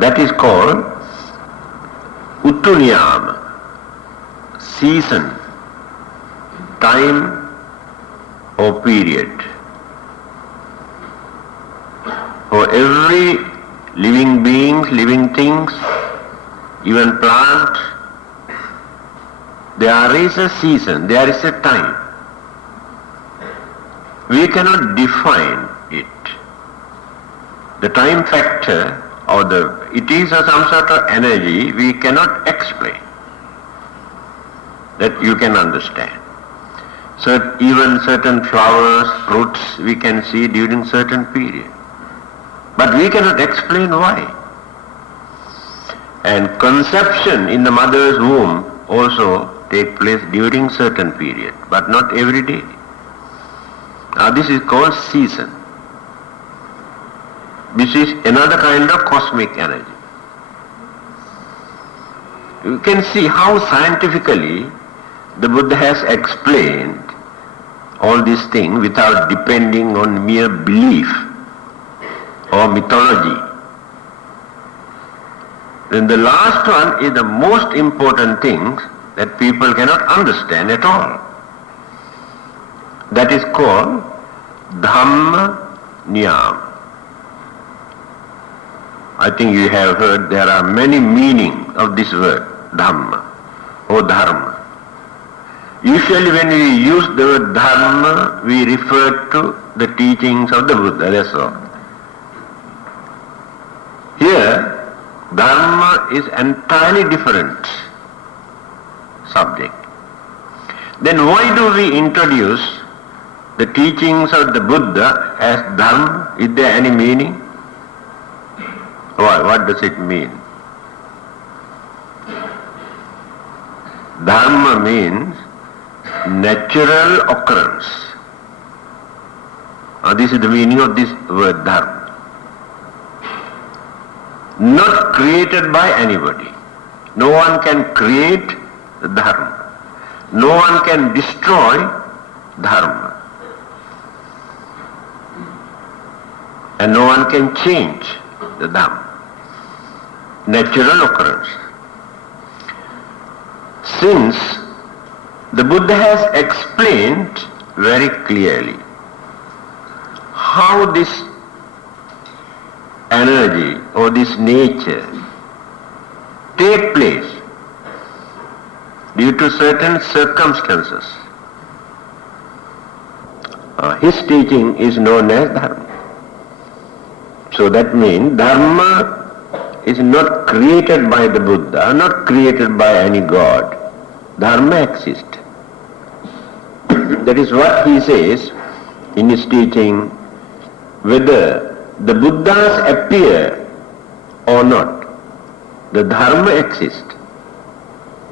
That is called Uttuniyam, season, time or period. For every living beings, living things, even plant, there is a season, there is a time. We cannot define it. The time factor or it is some sort of energy we cannot explain, that you can understand. So even certain flowers, fruits we can see during certain period. But we cannot explain why. And conception in the mother's womb also take place during certain period, but not every day. Now this is called season. This is another kind of cosmic energy. You can see how scientifically the Buddha has explained all these things without depending on mere belief or mythology. Then the last one is the most important thing that people cannot understand at all. That is called Dhamma Niyam. I think you have heard there are many meanings of this word, Dhamma or Dharma. Usually when we use the word Dharma, we refer to the teachings of the Buddha, that's all. Here, Dharma is entirely different subject. Then why do we introduce the teachings of the Buddha as Dharma? Is there any meaning? Why? What does it mean? Dharma means natural occurrence. This is the meaning of this word Dharma. Not created by anybody. No one can create the Dharma. No one can destroy Dharma. And no one can change the Dhamma. Natural occurrence. Since the Buddha has explained very clearly how this energy or this nature take place due to certain circumstances, his teaching is known as Dharma. So that means Dharma is not created by the Buddha, not created by any God. Dharma exists. That is what he says in his teaching, whether the Buddhas appear or not, the Dharma exists.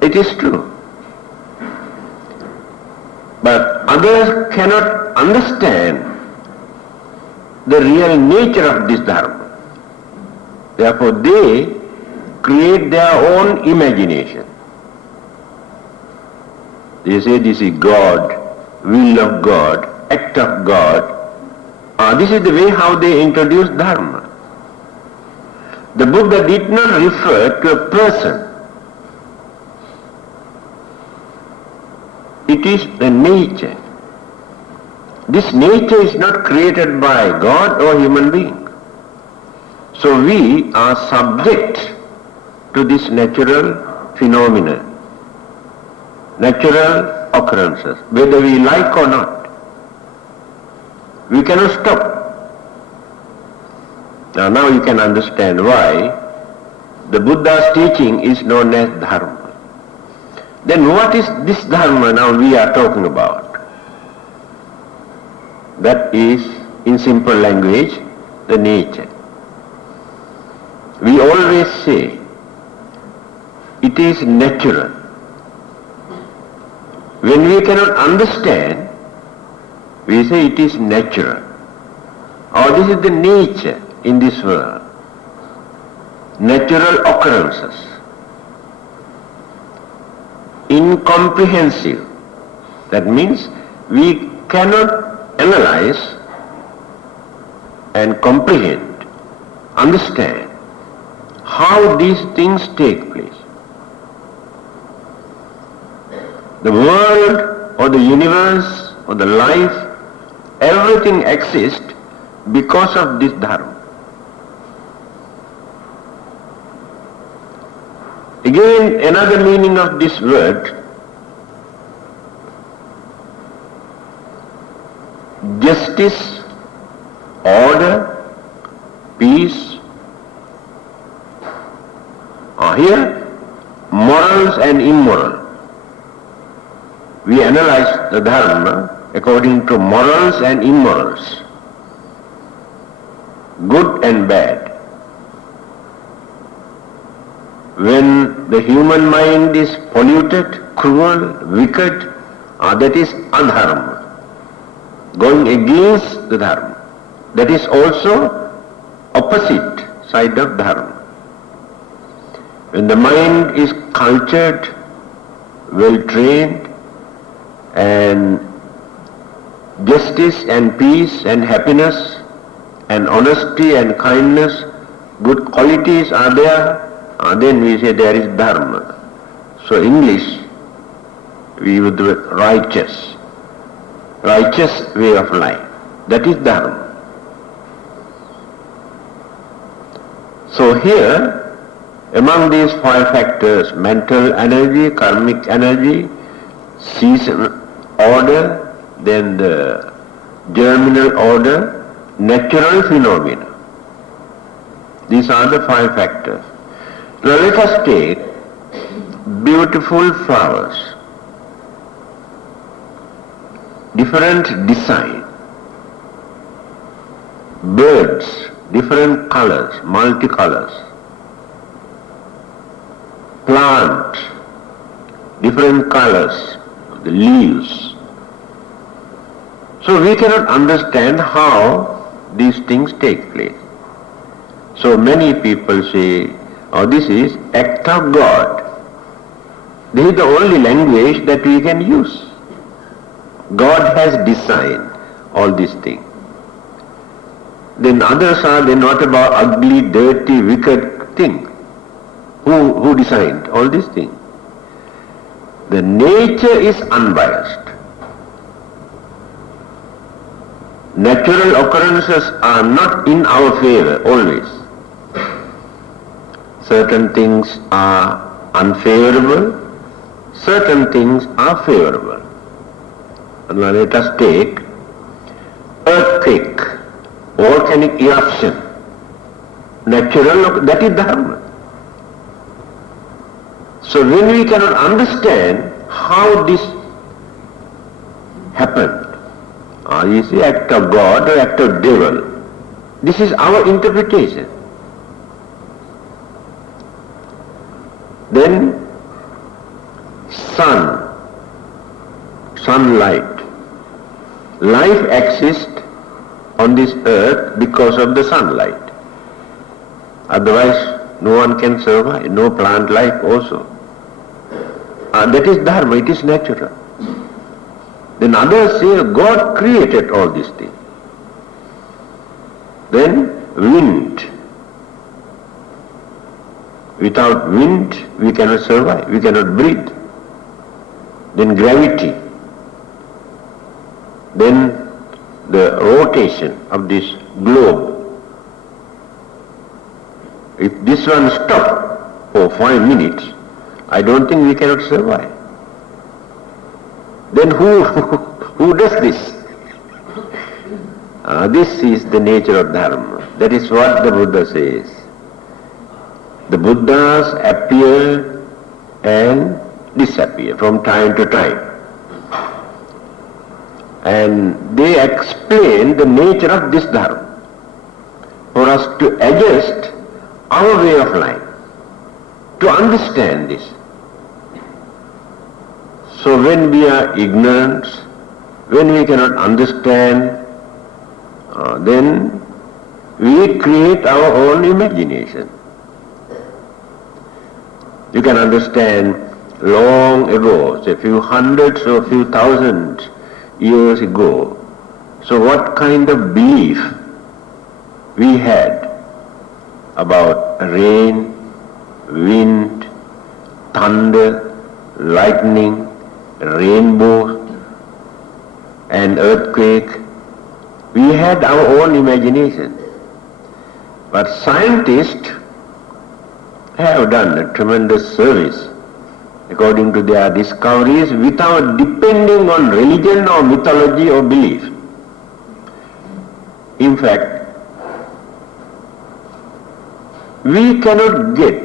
It is true. But others cannot understand the real nature of this Dharma. Therefore they create their own imagination. They say this is God, will of God, act of God. This is the way how they introduce Dharma. The Buddha did not refer to a person. It is the nature. This nature is not created by God or human being. So we are subject to this natural phenomena, natural occurrences, whether we like or not. We cannot stop. Now you can understand why the Buddha's teaching is known as Dharma. Then what is this Dharma now we are talking about? That is, in simple language, the nature. We always say it is natural. When we cannot understand, we say it is natural. Or this is the nature in this world. Natural occurrences. Incomprehensive. That means we cannot analyze and comprehend, understand how these things take place. The world or the universe or the life, everything exists because of this dharma. Again, another meaning of this word, justice, order, peace. Here, morals and immoral. We analyze the dharma according to morals and immorals, good and bad. When the human mind is polluted, cruel, wicked, that is adharma, going against the dharma. That is also opposite side of dharma. When the mind is cultured, well trained, and justice and peace and happiness and honesty and kindness, good qualities are there, then we say there is dharma. So English, we would do righteous way of life. That is dharma. So here, among these five factors, mental energy, karmic energy, season order, then the germinal order, natural phenomena. These are the five factors. Now let us take beautiful flowers, different design, birds, different colors, multicolors, plant, different colors, the leaves. So we cannot understand how these things take place. So many people say, oh, this is act of God. This is the only language that we can use. God has designed all these things. Then others are then what about ugly, dirty, wicked thing? Who designed all these things? The nature is unbiased. Natural occurrences are not in our favor always. Certain things are unfavorable, certain things are favorable. And now let us take earthquake, volcanic eruption, natural, that is dharma. So when we cannot understand how this happened, is the act of God or act of devil, this is our interpretation. Then sunlight. Life exists on this earth because of the sunlight. Otherwise no one can survive, no plant life also. That is dharma, it is natural. Then others say God created all these things. Then wind. Without wind we cannot survive, we cannot breathe. Then gravity. Then the rotation of this globe. If this one stops for 5 minutes, I don't think we cannot survive. Then who does this? This is the nature of dharma. That is what the Buddha says. The Buddhas appear and disappear from time to time. And they explain the nature of this dharma for us to adjust our way of life, to understand this. So when we are ignorant, when we cannot understand, then we create our own imagination. You can understand long ago, say a few hundreds or a few thousand years ago, so what kind of belief we had about rain, wind, thunder, lightning, rainbow, and earthquake. We had our own imagination. But scientists have done a tremendous service according to their discoveries without depending on religion or mythology or belief. In fact, we cannot get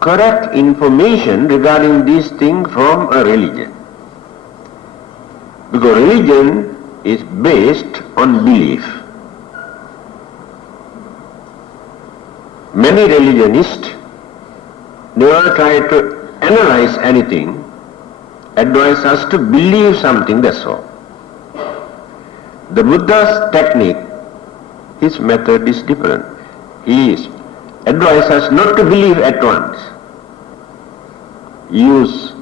correct information regarding these things from a religion. Because religion is based on belief. Many religionists never try to analyze anything, advise us to believe something, that's all. The Buddha's technique, his method is different. He advises us not to believe at once. Use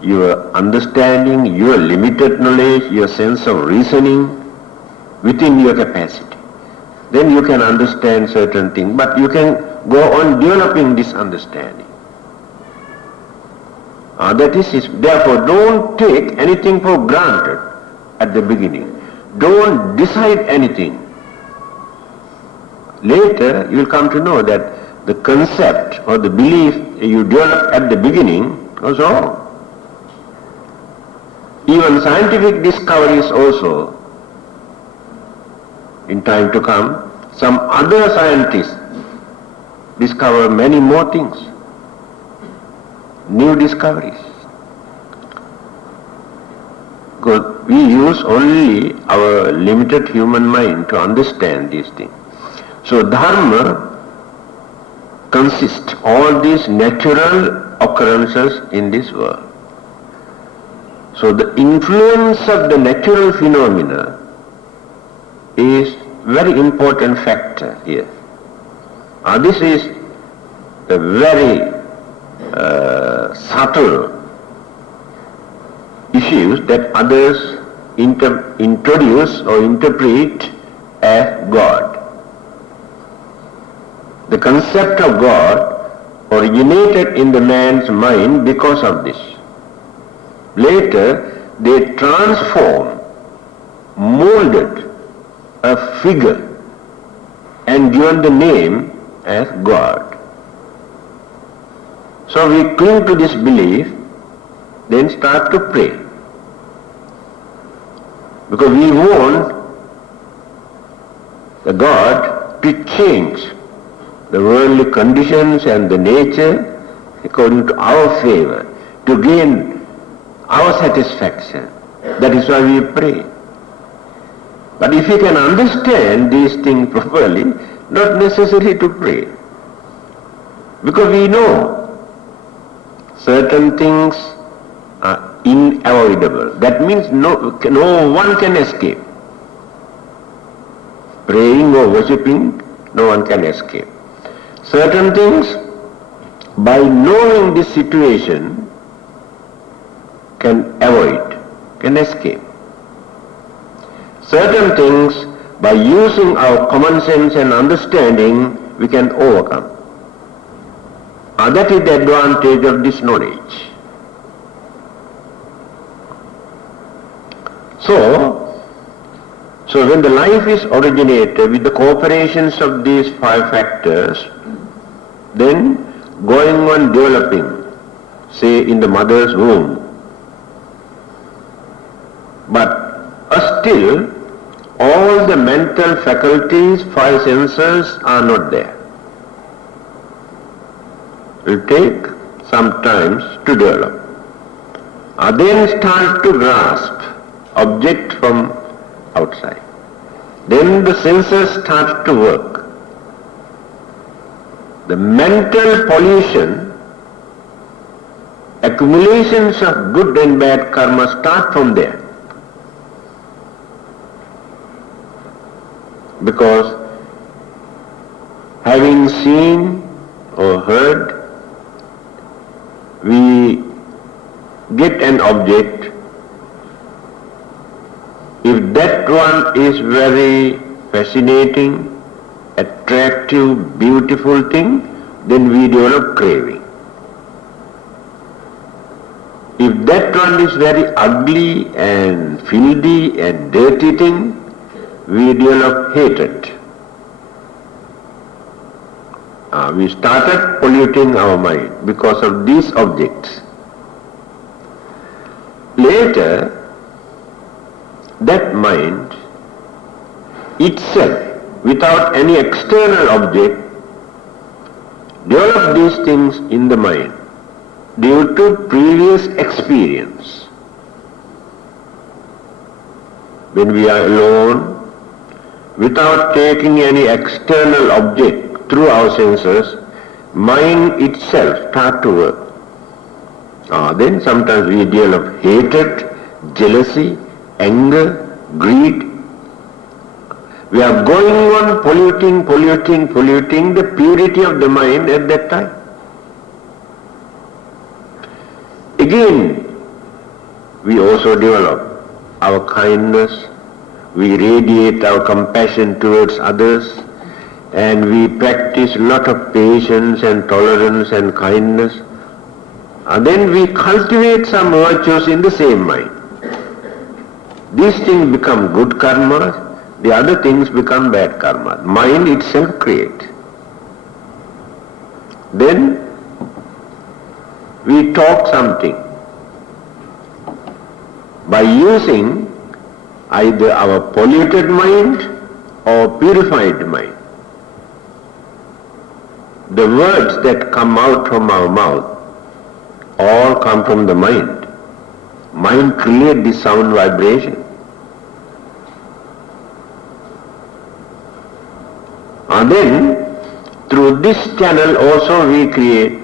your understanding, your limited knowledge, your sense of reasoning within your capacity. Then you can understand certain things, but you can go on developing this understanding. Therefore, don't take anything for granted at the beginning. Don't decide anything. Later, you will come to know that the concept or the belief you developed at the beginning was wrong. Even scientific discoveries also, in time to come, some other scientists discover many more things, new discoveries. Because we use only our limited human mind to understand these things. So dharma consists all these natural occurrences in this world. So the influence of the natural phenomena is very important factor here. This is a very subtle issues that others introduce or interpret as God. The concept of God originated in the man's mind because of this. Later, they transformed, molded a figure and given the name as God. So we cling to this belief, then start to pray. Because we want the God to change the worldly conditions and the nature according to our favor, to gain our satisfaction. That is why we pray. But if you can understand these things properly, not necessary to pray. Because we know certain things are unavoidable. That means no one can escape. Praying or worshipping, no one can escape. Certain things, by knowing this situation, can avoid, can escape. Certain things, by using our common sense and understanding, we can overcome. That is the advantage of this knowledge. So when the life is originated with the cooperations of these 5 factors, then going on developing, say in the mother's womb, but still all the mental faculties, 5 senses are not there. It will take some time to develop. Then start to grasp object from outside. Then the senses start to work. The mental pollution, accumulations of good and bad karma start from there. Because having seen or heard, we get an object. If that one is very fascinating, attractive, beautiful thing, then we develop craving. If that one is very ugly and filthy and dirty thing, we develop hatred. We started polluting our mind because of these objects. Later, that mind itself, without any external object, develop these things in the mind due to previous experience. When we are alone, without taking any external object through our senses, mind itself starts to work. Then sometimes we develop hatred, jealousy, anger, greed. We are going on polluting the purity of the mind at that time. Again, we also develop our kindness, we radiate our compassion towards others, and we practice a lot of patience and tolerance and kindness. And then we cultivate some virtues in the same mind. These things become good karmas, the other things become bad karmas. Mind itself creates. Then we talk something by using either our polluted mind or purified mind. The words that come out from our mouth all come from the mind. Mind creates the sound vibration. And then, through this channel also we create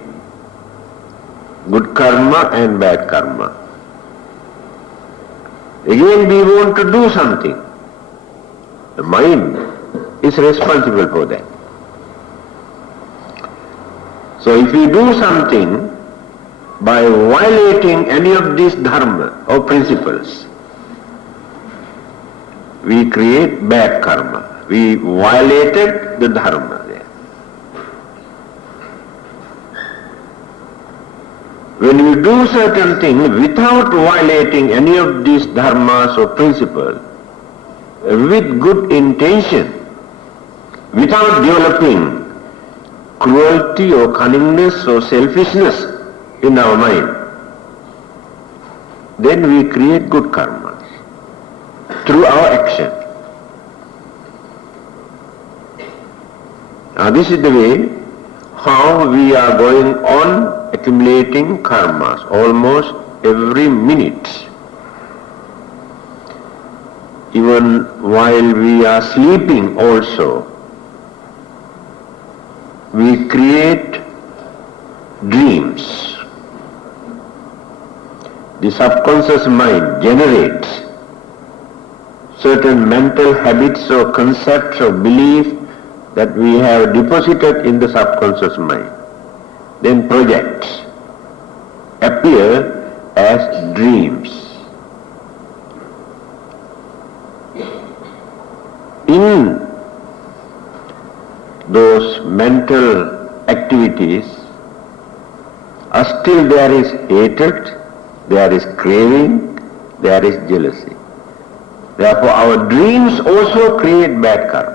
good karma and bad karma. Again we want to do something. The mind is responsible for that. So if we do something by violating any of these dharma or principles, we create bad karma. We violated the dharma there. When you do certain things without violating any of these dharmas or principles, with good intention, without developing cruelty or cunningness or selfishness in our mind, then we create good karmas through our action. Now this is the way how we are going on accumulating karmas almost every minute. Even while we are sleeping also, we create dreams. The subconscious mind generates certain mental habits or concepts or beliefs that we have deposited in the subconscious mind. Then projects appear as dreams. In those mental activities, still there is hatred, there is craving, there is jealousy. Therefore our dreams also create bad karma.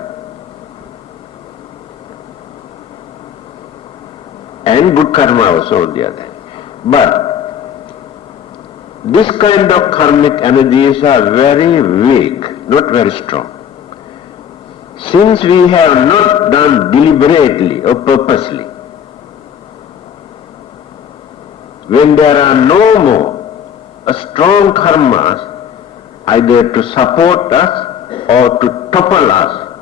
And good karma also on the other hand. But this kind of karmic energies are very weak, not very strong. Since we have not done deliberately or purposely, when there are no more strong karmas either to support us or to topple us,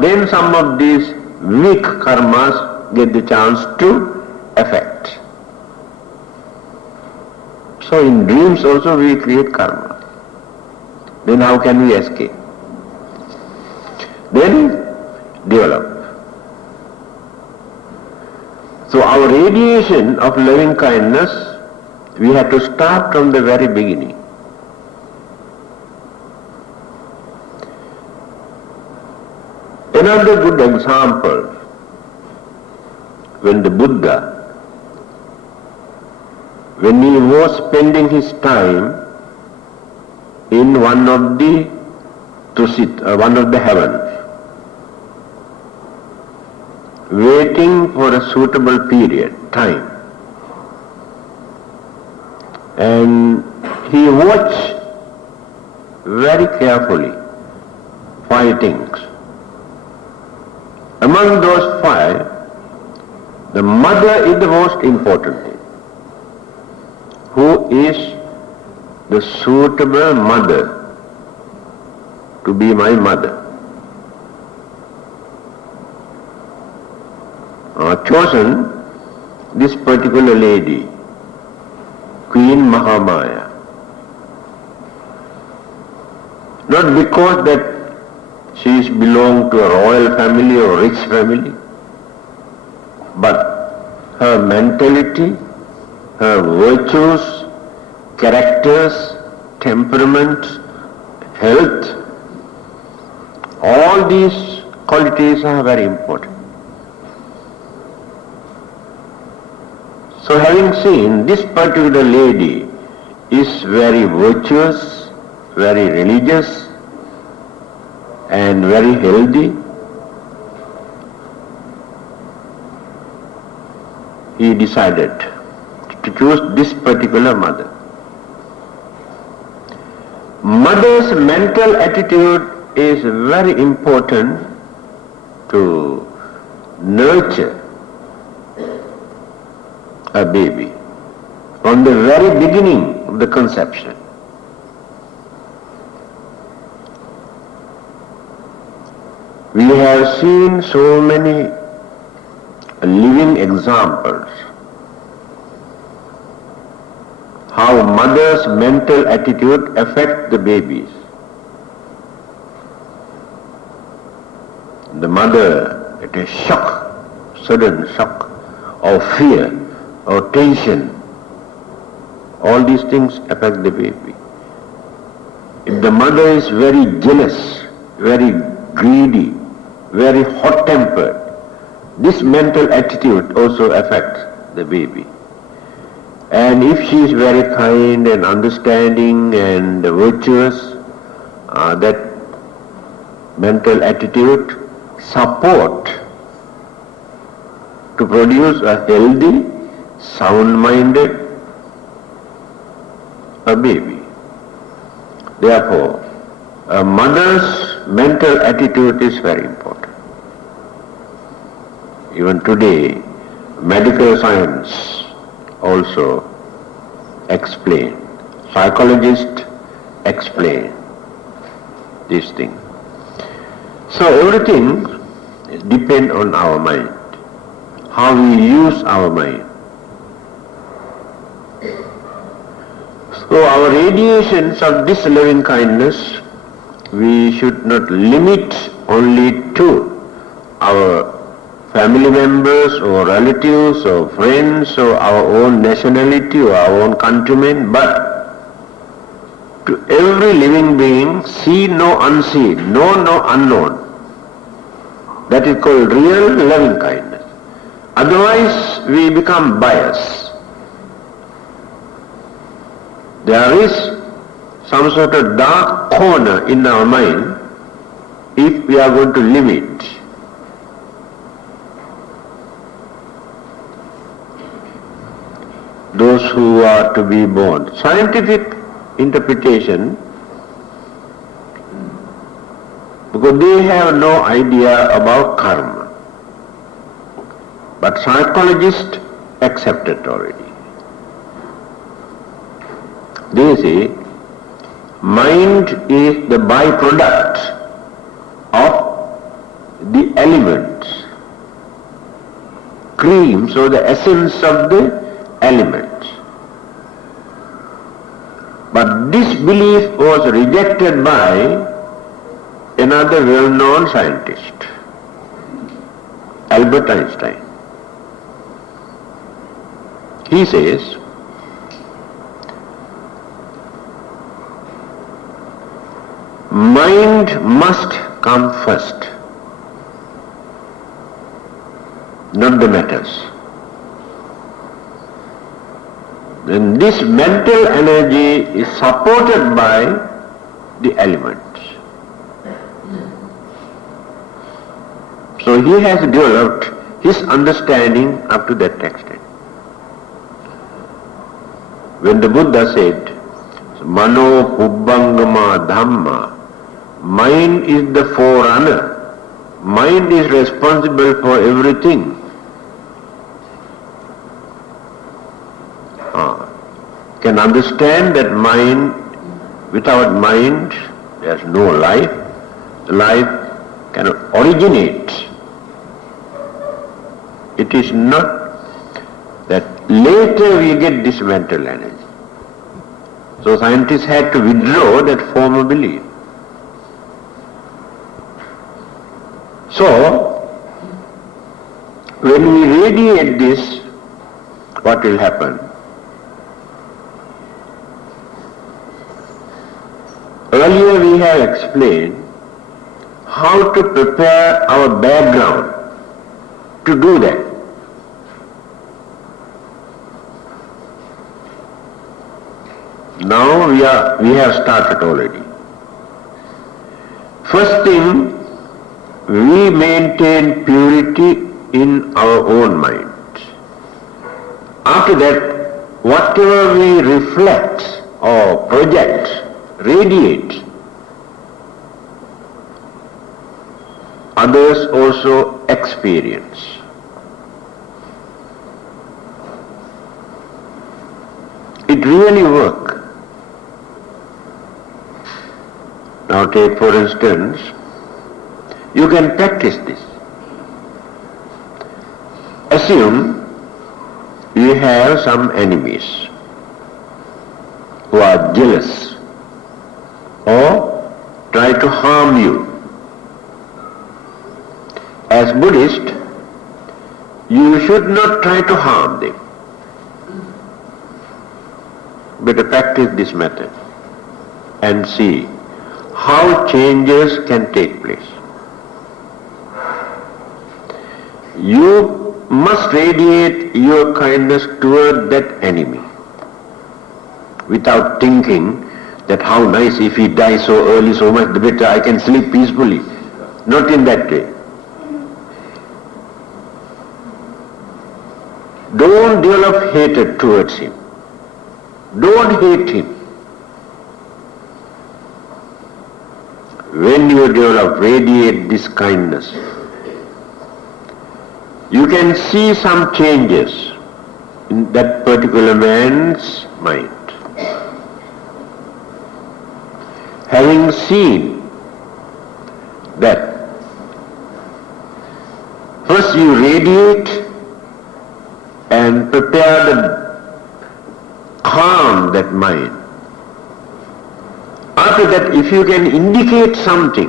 then some of these weak karmas get the chance to affect. So in dreams also we create karma. Then how can we escape? Then develop. So our radiation of loving kindness, we have to start from the very beginning. Another good example, when the Buddha, when he was spending his time in one of the one of the heavens, waiting for a suitable period, time, and he watched very carefully 5 things. Among those 5, the mother is the most important thing. Who is the suitable mother to be my mother? Chosen this particular lady, Queen Mahamaya. Not because that she is belonged to a royal family or rich family, but her mentality, her virtues, characters, temperament, health, all these qualities are very important. So having seen this particular lady is very virtuous, very religious and very healthy, he decided to choose this particular mother. Mother's mental attitude is very important to nurture a baby from the very beginning of the conception. We have seen so many living examples how mother's mental attitude affects the babies. The mother, it is shock, sudden shock, or fear, or tension. All these things affect the baby. If the mother is very jealous, very greedy, very hot-tempered, this mental attitude also affects the baby. And if she is very kind and understanding and virtuous, that mental attitude support to produce a healthy, sound-minded baby. Therefore, a mother's mental attitude is very important. Even today, medical science also explain, psychologists explain this thing. So everything depends on our mind, how we use our mind. So our radiations of this loving kindness, we should not limit only to our family members or relatives or friends or our own nationality or our own countrymen, but to every living being, seen no unseen, known no unknown. That is called real loving kindness. Otherwise we become biased. There is some sort of dark corner in our mind if we are going to limit. Those who are to be born. Scientific interpretation, because they have no idea about karma. But psychologists accept it already. They say mind is the byproduct of the elements, creams or the essence of the elements. But this belief was rejected by another well-known scientist, Albert Einstein. He says, mind must come first, not the matters. then this mental energy is supported by the elements. So he has developed his understanding up to that extent. When the Buddha said, Mano Pubbangama Dhamma, mind is the forerunner. Mind is responsible for everything. Can understand that mind, without mind, there is no life. Life cannot originate. It is not that later we get this mental energy. So scientists had to withdraw that former belief. So, when we radiate this, what will happen? Earlier we have explained how to prepare our background to do that. Now we have started already. First thing, we maintain purity in our own mind. After that, whatever we reflect or project, radiate, others also experience. It really works. Now take for instance, you can practice this. Assume you have some enemies who are jealous or try to harm you. As Buddhist, you should not try to harm them. Better practice this method and see how changes can take place. You must radiate your kindness toward that enemy without thinking that how nice if he dies so early, so much the better, I can sleep peacefully. Not in that way. Don't develop hatred towards him. Don't hate him. When you develop, radiate this kindness, you can see some changes in that particular man's mind. Having seen that, first you radiate and prepare the calm that mind. After that, if you can indicate something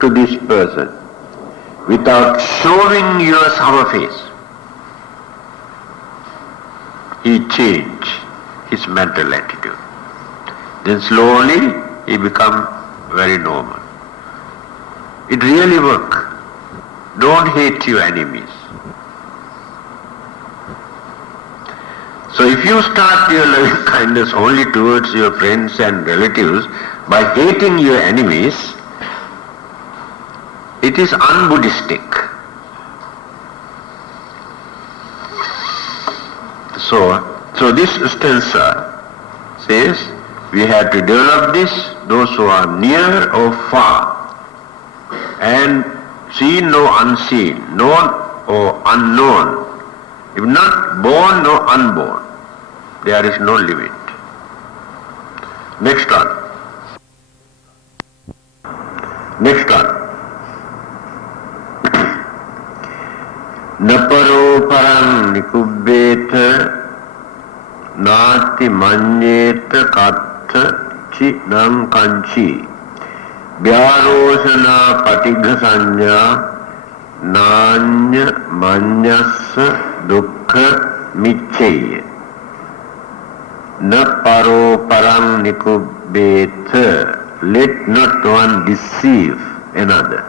to this person without showing your sour face, he change his mental attitude. Then slowly he become very normal. It really works. Don't hate your enemies. So if you start your loving kindness only towards your friends and relatives by hating your enemies, it is un-Buddhistic. So this stanza says we have to develop this, those who are near or far, and seen or unseen, known or unknown, if not born or unborn, there is no limit. Next one. Next one. Naparo parang nikubbeta nati manyeta kattha chi nam kanchi vyarosana patigha sanya nanya manyassa dukkha micchaya na paro parang nikubbeta, let not one deceive another.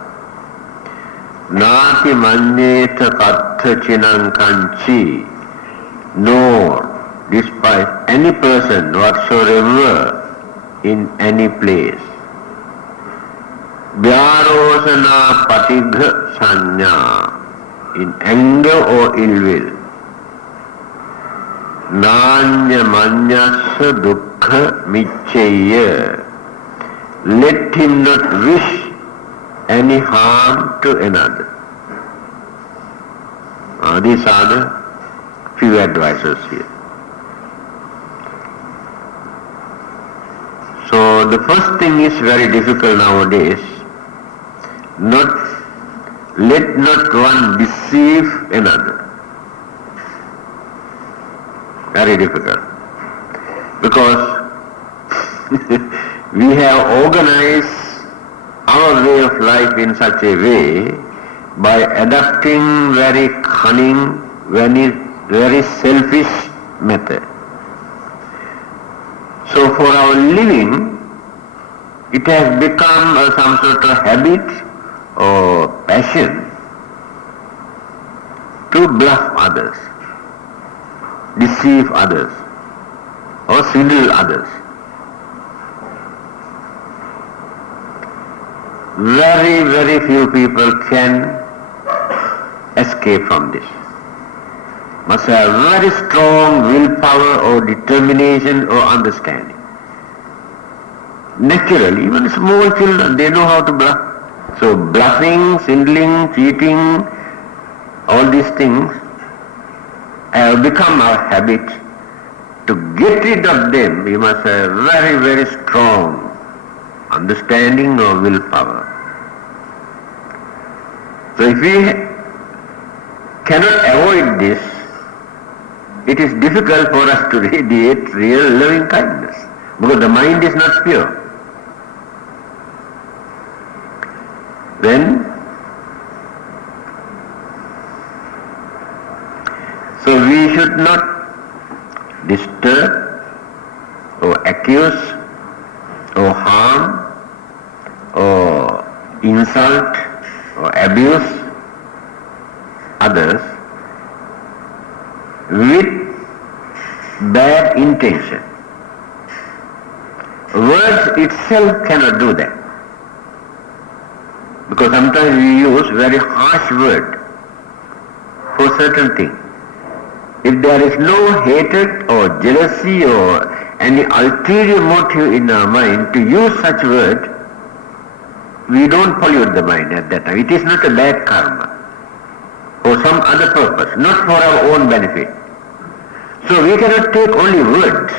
Nati manyeta kattha chinam kanchi, nor despise any person whatsoever in any place. Vyarosana patigha sanya, in anger or ill will. Nanya manyasa dukkha michaya, let him not wish any harm to another. These are the few advices here. So the first thing is very difficult nowadays. Let not one deceive another. Very difficult. Because we have organized our way of life in such a way by adopting very cunning, very selfish method. So for our living, it has become some sort of habit or passion to bluff others, deceive others, or swindle others. Very, very few people can escape from this. Must have very strong willpower or determination or understanding. Naturally, even small children, they know how to bluff. So bluffing, swindling, cheating, all these things have become our habit. To get rid of them, we must have very, very strong understanding or willpower. So if we cannot avoid this, it is difficult for us to radiate real loving kindness, because the mind is not pure. Then, so we should not disturb or accuse or harm or insult or abuse others with bad intention. Words itself cannot do that. Because sometimes we use very harsh word for certain things. If there is no hatred or jealousy or any ulterior motive in our mind to use such word, we don't pollute the mind at that time. It is not a bad karma for some other purpose, not for our own benefit. So we cannot take only words,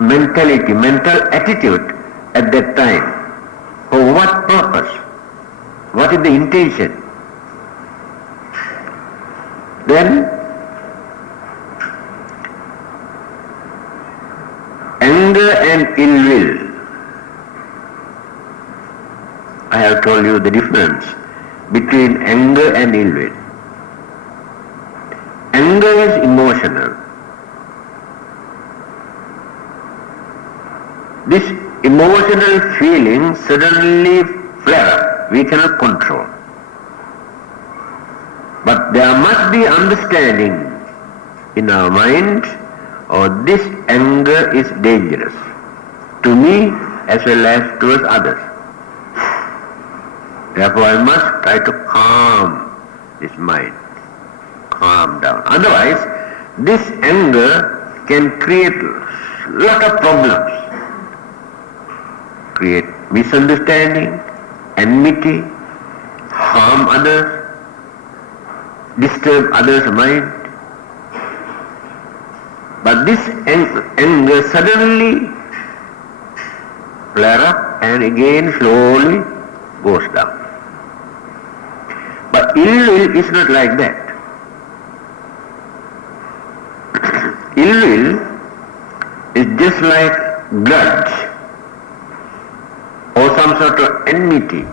mentality, mental attitude at that time. For what purpose? What is the intention? Then, anger and ill will. I have told you the difference between anger and ill will. Anger is emotional. This emotional feeling suddenly flare up. We cannot control. But there must be understanding in our mind, or this anger is dangerous to me as well as towards others. Therefore I must try to calm this mind, calm down. Otherwise, this anger can create a lot of problems, create misunderstanding, enmity, harm others, disturb others' mind. But this anger suddenly flare up and again slowly goes down. But ill will is not like that. Ill will is just like grudge or some sort of enmity.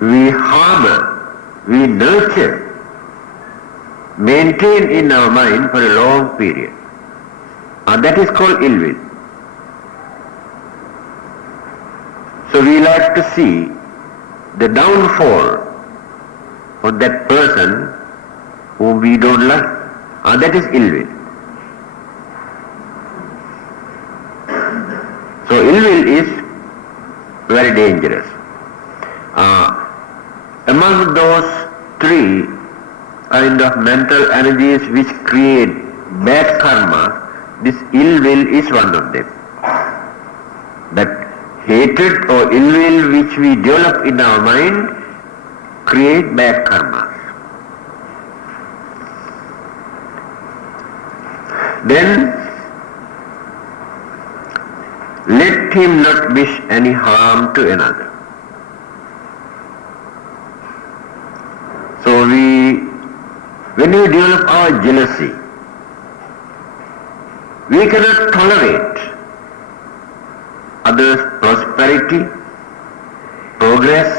We harbor, we nurture, maintain in our mind for a long period. And that is called ill will. So we like to see the downfall of that person whom we don't like. That is ill will. So ill will is very dangerous. Among those three kind of mental energies which create bad karma, this ill will is one of them. That hatred or ill will which we develop in our mind create bad karma. Then let him not wish any harm to another. So when we develop our jealousy, we cannot tolerate others' prosperity, progress,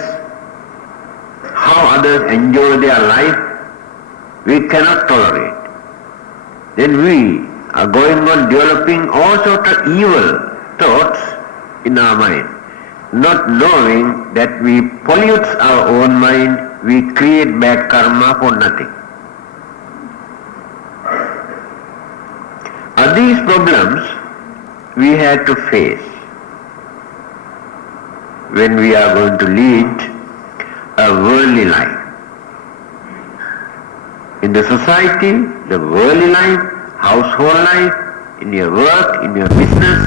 how others enjoy their life. We cannot tolerate. Then we are going on developing all sorts of evil thoughts in our mind, not knowing that we pollute our own mind, we create bad karma for nothing. These problems we have to face when we are going to lead a worldly life. In the society, the worldly life, household life, in your work, in your business,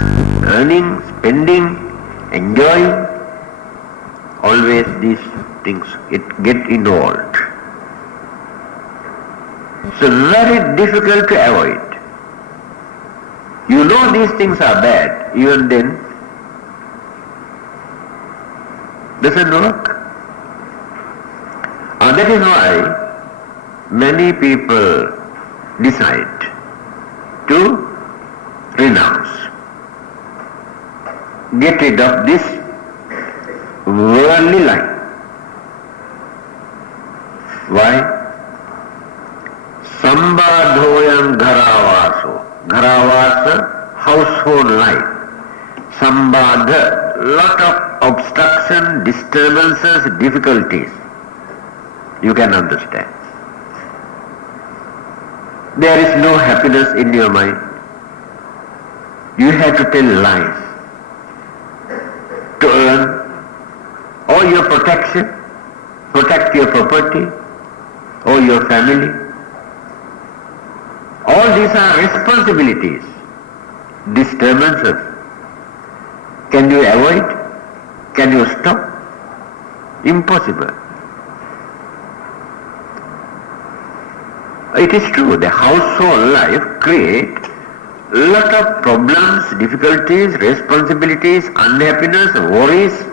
earning, spending, enjoying, always these things get involved. So very difficult to avoid. You know these things are bad, even then doesn't work. That is why many people decide to renounce, get rid of this worldly life. Why? Sambadhoyam gharavaso. Gharavasa, household life. Sambadha, lot of obstruction, disturbances, difficulties. You can understand. There is no happiness in your mind. You have to tell lies to earn or your protection, protect your property or your family. All these are responsibilities, disturbances. Can you avoid? Can you stop? Impossible. It is true, the household life creates a lot of problems, difficulties, responsibilities, unhappiness, worries.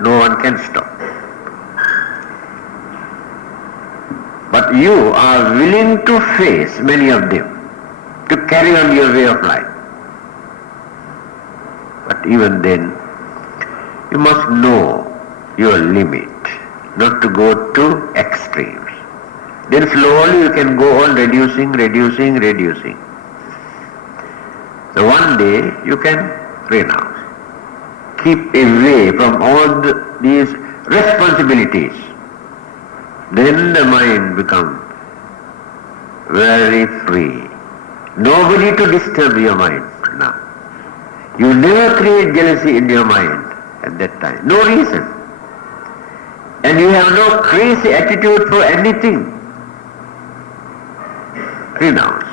No one can stop. But you are willing to face many of them, to carry on your way of life. But even then, you must know your limit, not to go to extremes. Then slowly you can go on reducing. So one day you can renounce. Keep away from all these responsibilities. Then the mind becomes very free. Nobody to disturb your mind now. You never create jealousy in your mind at that time. No reason. And you have no crazy attitude for anything. Renounce.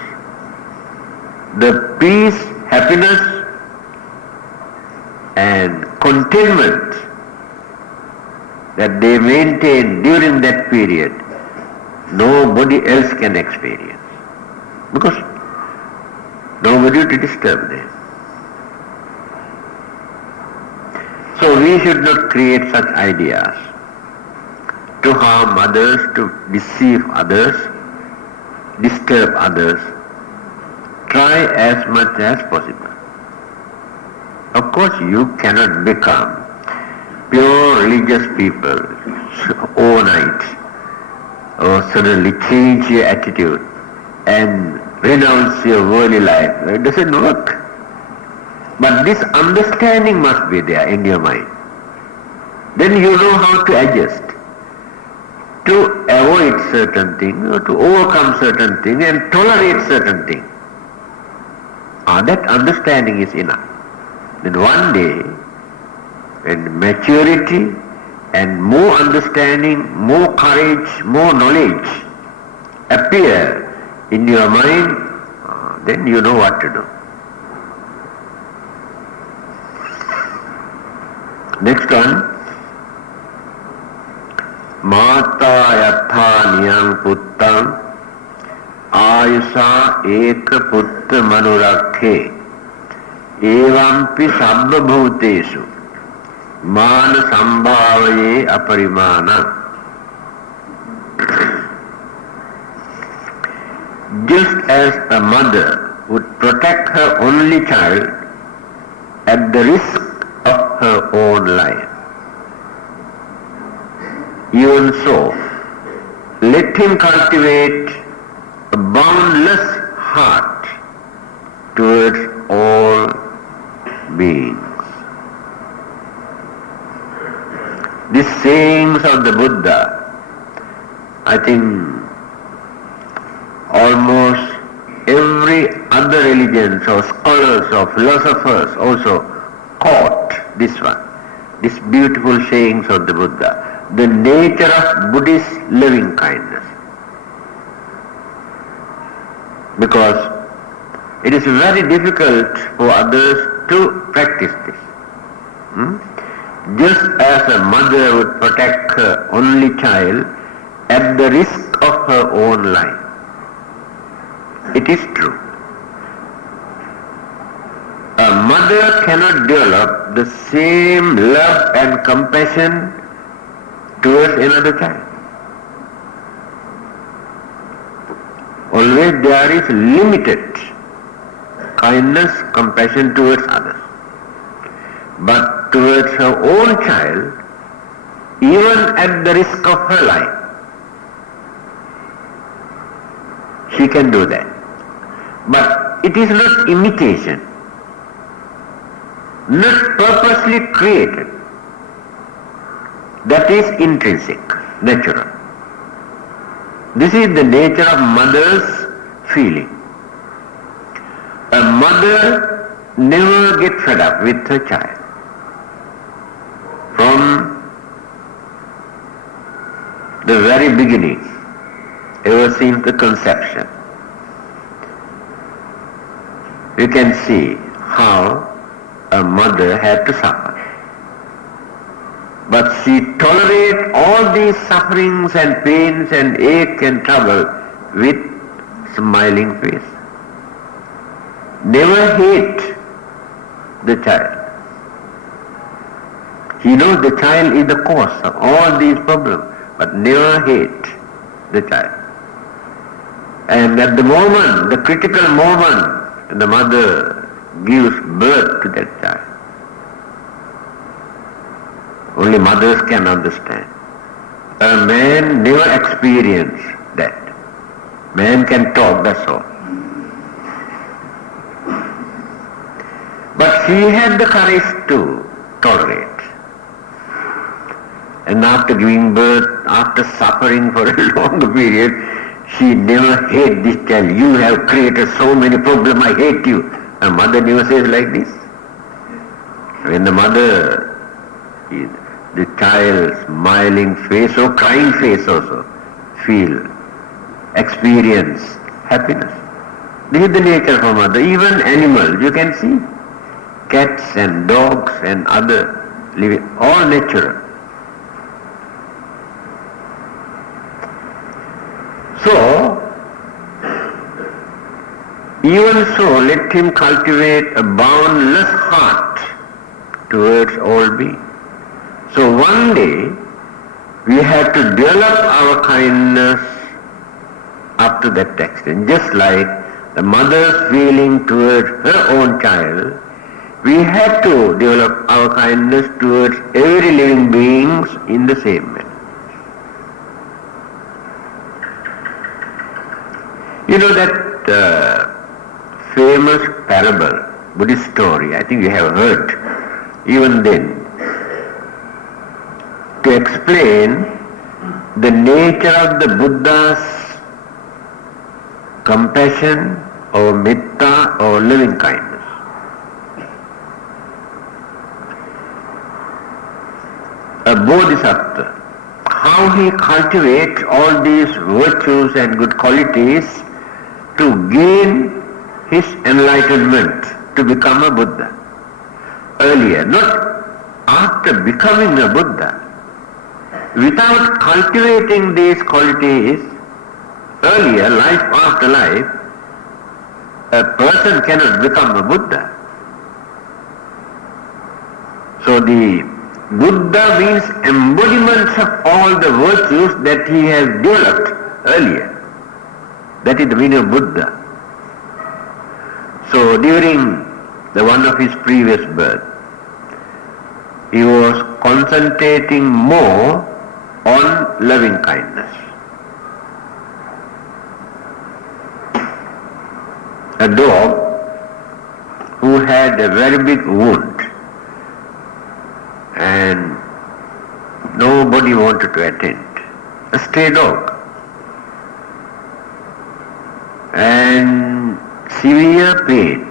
The peace, happiness and contentment that they maintain during that period, nobody else can experience. Because nobody to disturb them. So we should not create such ideas to harm others, to deceive others, disturb others. Try as much as possible. Of course, you cannot become pure religious people overnight or suddenly change your attitude and renounce your worldly life. It doesn't work. But this understanding must be there in your mind. Then you know how to adjust, to avoid certain things or to overcome certain things and tolerate certain things. That understanding is enough. Then one day, when maturity and more understanding, more courage, more knowledge appear in your mind, then you know what to do. Next one. Mata yatha niyang puttang ayusa eka putta manurakhe evampi sabba bhutesu mana sambhavaye aparimana. Just as a mother would protect her only child at the risk of her own life, even so, let him cultivate a boundless heart towards all beings. These sayings of the Buddha, I think almost every other religions or scholars or philosophers also caught this one, these beautiful sayings of the Buddha. The nature of Buddhist loving kindness. Because it is very difficult for others to practice this. Just as a mother would protect her only child at the risk of her own life. It is true. A mother cannot develop the same love and compassion towards another child. Always there is limited kindness, compassion towards others. But towards her own child, even at the risk of her life, she can do that. But it is not imitation, not purposely created. That is intrinsic, natural. This is the nature of mother's feeling. A mother never gets fed up with her child. From the very beginning, ever since the conception, you can see how a mother had to suffer. But she tolerates all these sufferings and pains and ache and trouble with smiling face. Never hate the child. He knows the child is the cause of all these problems, but never hate the child. And at the moment, the critical moment, the mother gives birth to that child. Only mothers can understand. A man never experienced that. Man can talk, that's all. But she had the courage to tolerate. And after giving birth, after suffering for a long period, she never hated this child. You have created so many problems, I hate you. A mother never says like this. When the mother is the child's smiling face or crying face also experience happiness. This is the nature of a mother. Even animals, you can see, cats and dogs and other living, all natural. So, even so, let him cultivate a boundless heart towards all beings. So one day, we have to develop our kindness up to that extent. Just like the mother's feeling towards her own child, we have to develop our kindness towards every living being in the same manner. You know that famous parable, Buddhist story, I think you have heard even then, to explain the nature of the Buddha's compassion or metta or loving kindness. A bodhisattva, how he cultivates all these virtues and good qualities to gain his enlightenment, to become a Buddha. Earlier, not after becoming a Buddha. Without cultivating these qualities, earlier, life after life, a person cannot become a Buddha. So the Buddha means embodiments of all the virtues that he has developed earlier. That is the meaning of Buddha. So during the one of his previous birth, he was concentrating more on loving kindness. A dog who had a very big wound and nobody wanted to attend. A stray dog. And severe pain.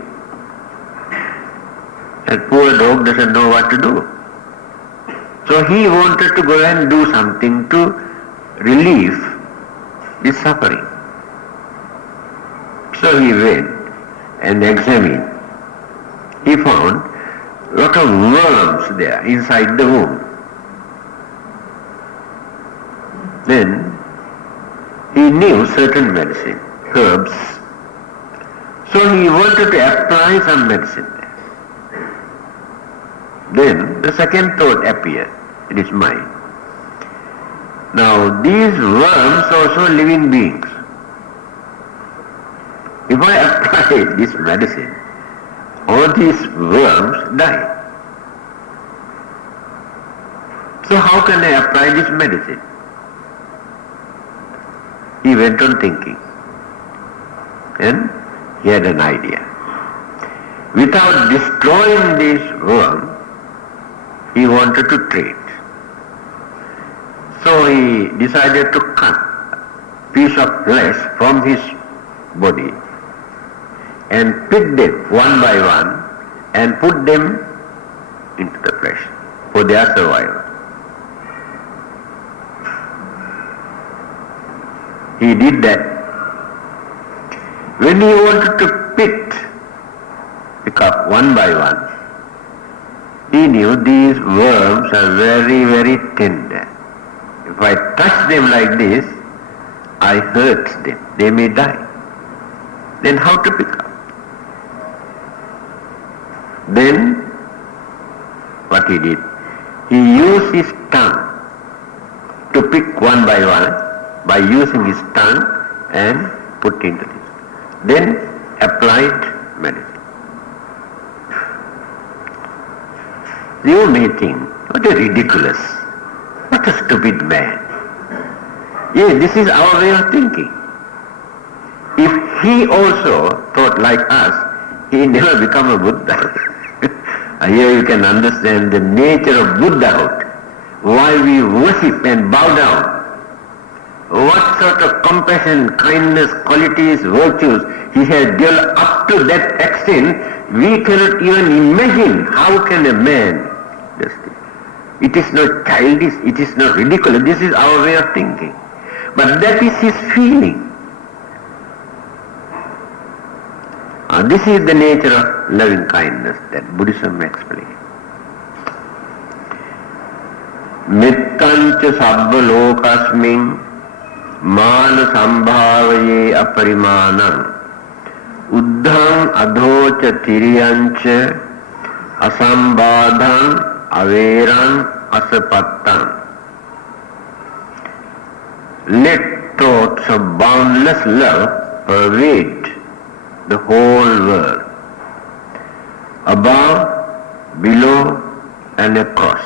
And poor dog doesn't know what to do. So he wanted to go and do something to relieve the suffering. So he went and examined. He found a lot of worms there inside the wound. Then he knew certain medicine, herbs. So he wanted to apply some medicine there. Then the second thought appeared in his mind. Now these worms are also living beings. If I apply this medicine, all these worms die. So how can I apply this medicine? He went on thinking. And he had an idea. Without destroying this worm, he wanted to trade. So he decided to cut a piece of flesh from his body and pick them one by one and put them into the flesh for their survival. He did that. When he wanted to pick up one by one, he knew these worms are very, very tender. If I touch them like this, I hurt them. They may die. Then how to pick up? Then, what he did? He used his tongue to pick one by using his tongue and put into this. Then applied medicine. You may think, what a ridiculous, what a stupid man. Yes, this is our way of thinking. If he also thought like us, he never become a Buddha. Here you can understand the nature of Buddhahood, why we worship and bow down. What sort of compassion, kindness, qualities, virtues he has developed up to that extent, we cannot even imagine how can a man just think. It is not childish, it is not ridiculous, this is our way of thinking. But that is his feeling. This is the nature of loving kindness that Buddhism explains. Mittancha sabba lokasmin mana sambhavaye aparimanam uddham adhocha tiriyancha asambadham averam asapattam. Let thoughts of boundless love pervade the whole world, above, below and across,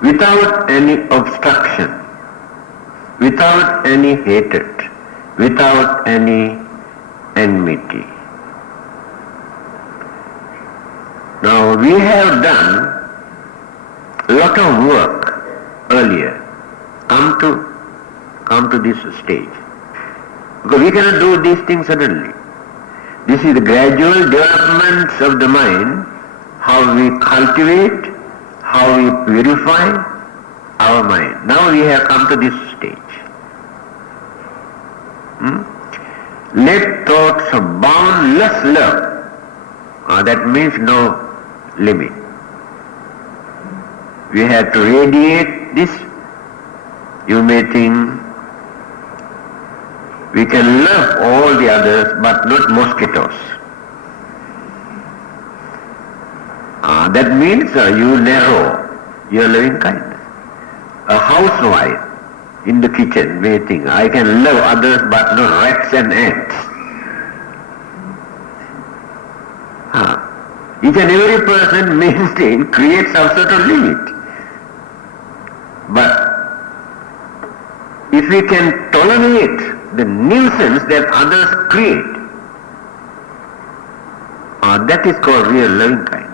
without any obstruction, without any hatred, without any enmity. Now we have done a lot of work earlier, come come to this stage. Because we cannot do these things suddenly. This is the gradual development of the mind, how we cultivate, how we purify our mind. Now we have come to this stage. Let thoughts of boundless love, that means no limit. We have to radiate this. You may think we can love all the others but not mosquitoes. That means you narrow your loving kindness. A housewife in the kitchen may think, I can love others but not rats and ants. Each and every person maintain, creates some sort of limit. But if we can tolerate the nuisance that others create, that is called real loving kindness.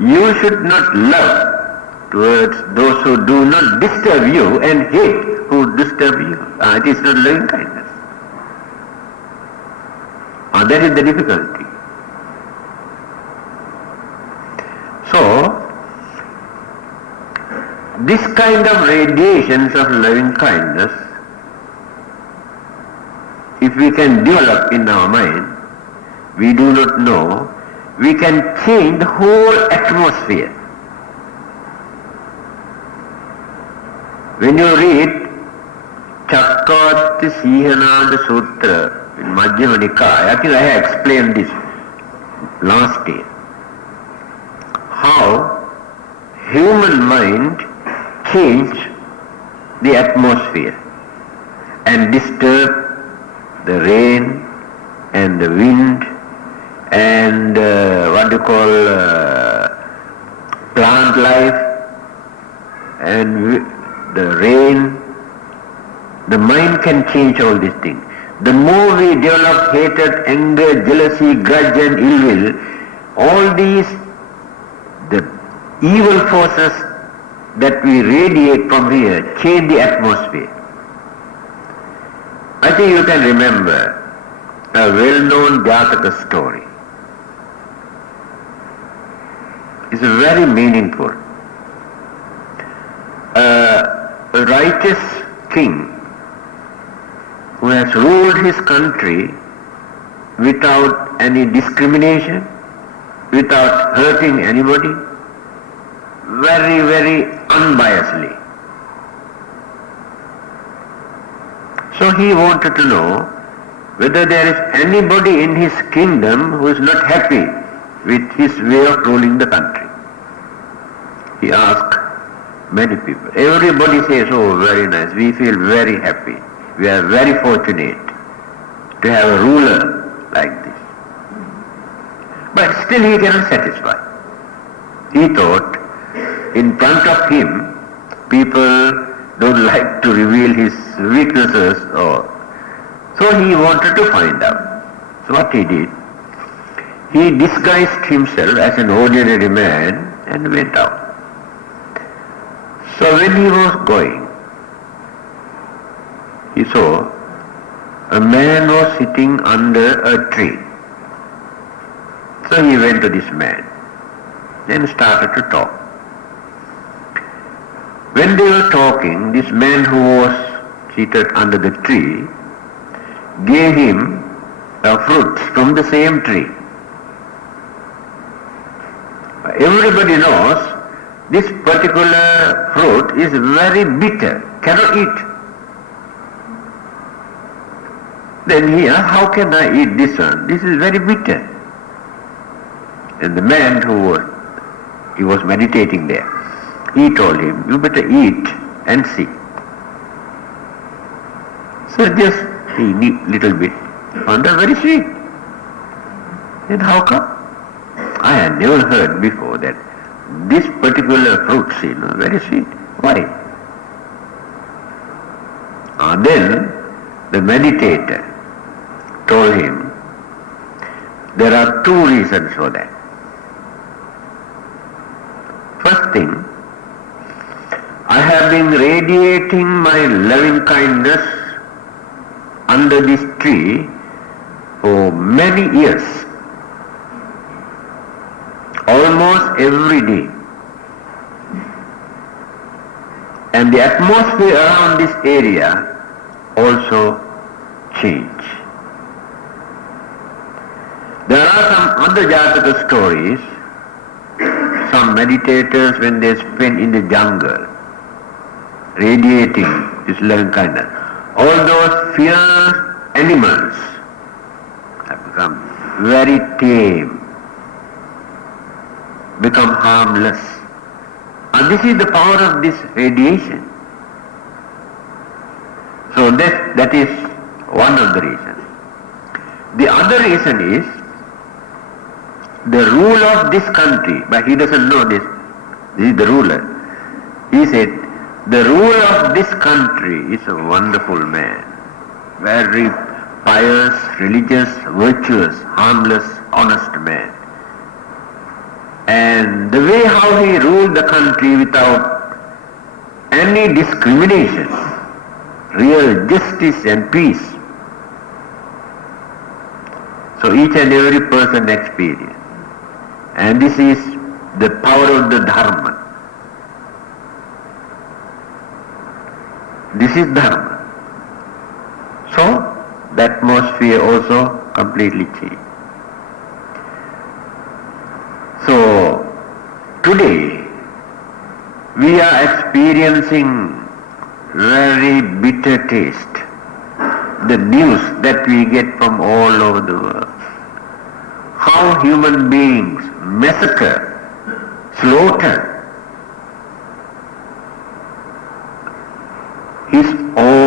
You should not love towards those who do not disturb you and hate who disturb you. It is not loving kindness. That is the difficulty. So, this kind of radiations of loving kindness, if we can develop in our mind, we do not know, we can change the whole atmosphere. When you read Chakravarti Sihanada Sutra in Majjhima Nikaya, I think I have explained this last year, how human mind change the atmosphere and disturb the rain and the wind and plant life and the rain. The mind can change all these things. The more we develop hatred, anger, jealousy, grudge and ill will, all these, the evil forces that we radiate from here change the atmosphere. I think you can remember a well-known Jataka story. It's very meaningful. A righteous king who has ruled his country without any discrimination, without hurting anybody, very, very unbiasedly. So he wanted to know whether there is anybody in his kingdom who is not happy with his way of ruling the country. He asked many people. Everybody says, oh, very nice, we feel very happy. We are very fortunate to have a ruler like this. But still he cannot satisfy. He thought, in front of him, people don't like to reveal his weaknesses, so he wanted to find out. So what he did, he disguised himself as an ordinary man and went out. So when he was going, he saw a man was sitting under a tree. So he went to this man and started to talk. When they were talking, this man who was seated under the tree gave him fruits from the same tree. Everybody knows this particular fruit is very bitter, cannot eat. Then he asked, how can I eat this one? This is very bitter. And the man he was meditating there, he told him, you better eat and see. So just he eat little bit, found that very sweet. Then how come? I had never heard before that this particular fruit is very sweet. Why? Then the meditator told him, there are two reasons for that. First thing, I have been radiating my loving kindness under this tree for many years, almost every day. And the atmosphere around this area also change. There are some other Jataka stories. Some meditators, when they spend in the jungle, radiating this loving kindness, all those fierce animals have become very tame, become harmless. And this is the power of this radiation. So that is one of the reasons. The other reason is the ruler of this country, but he doesn't know this. This is the ruler. He said, the ruler of this country is a wonderful man, very pious, religious, virtuous, harmless, honest man. And the way how he ruled the country without any discrimination, real justice and peace. So each and every person experience. And this is the power of the Dharma. This is Dharma. So the atmosphere also completely changed. So today we are experiencing very bitter taste, the news that we get from all over the world. How human beings massacre, slaughter his own